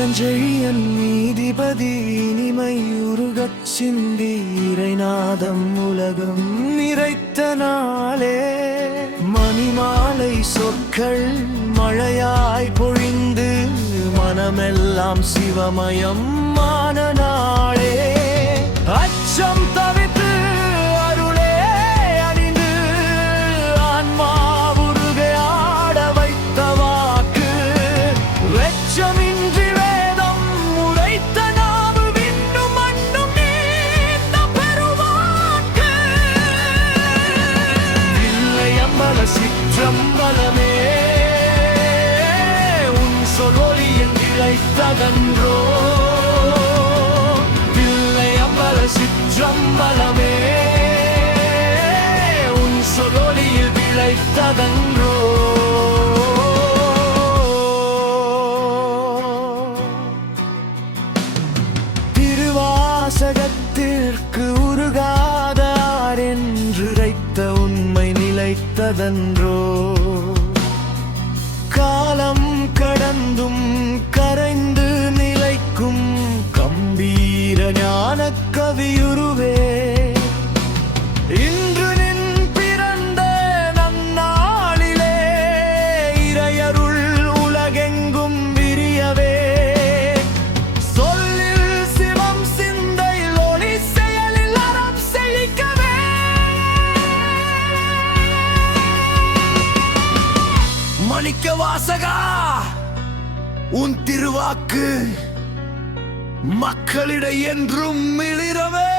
இளஞ்செழியன் நீதிபதி இனிமை உருகச் சிந்தி இறைநாதம் உலகம் நிறைத்த நாளே மணிமாலை சொற்கள் மழையாய் பொழிந்து மனமெல்லாம் சிவமயம் மான நாளே அச்சம் தவித்து அருளே அணிந்து ஆன்மாவுருகை ஆட வைத்த வாக்கு வெச்சமின்றி வேதம் உரைத்த நாவு விண்ணும் மண்ணும் நீந்த பெருவாக்கு இல்லை அம்பல சிற்றம்பலமே உன் சொல்லொலியில் இழைத்ததன்றோ சிற்றம்பலமே உன் சொலொலியில் விளைத்ததன்றோ திருவாசகத்திற்கு உருகாதார் என்று உரைத்த உண்மை நிலைத்ததன்றோ காலம் கடந்தும் கரைந்து நிலைக்கும் கம்பீர ஞான கவியுருவே இன்று நின் பிறந்த நன்னாளிலே இறையருள் உலகெங்கும் விரியவே சொல்லில் சிவம் சிந்தையில் ஒளி செயலில் அறம் செழிக்கவே மணிக்க வாசகா உன் திருவாக்கு மக்களிட என்றும் மிளிரவே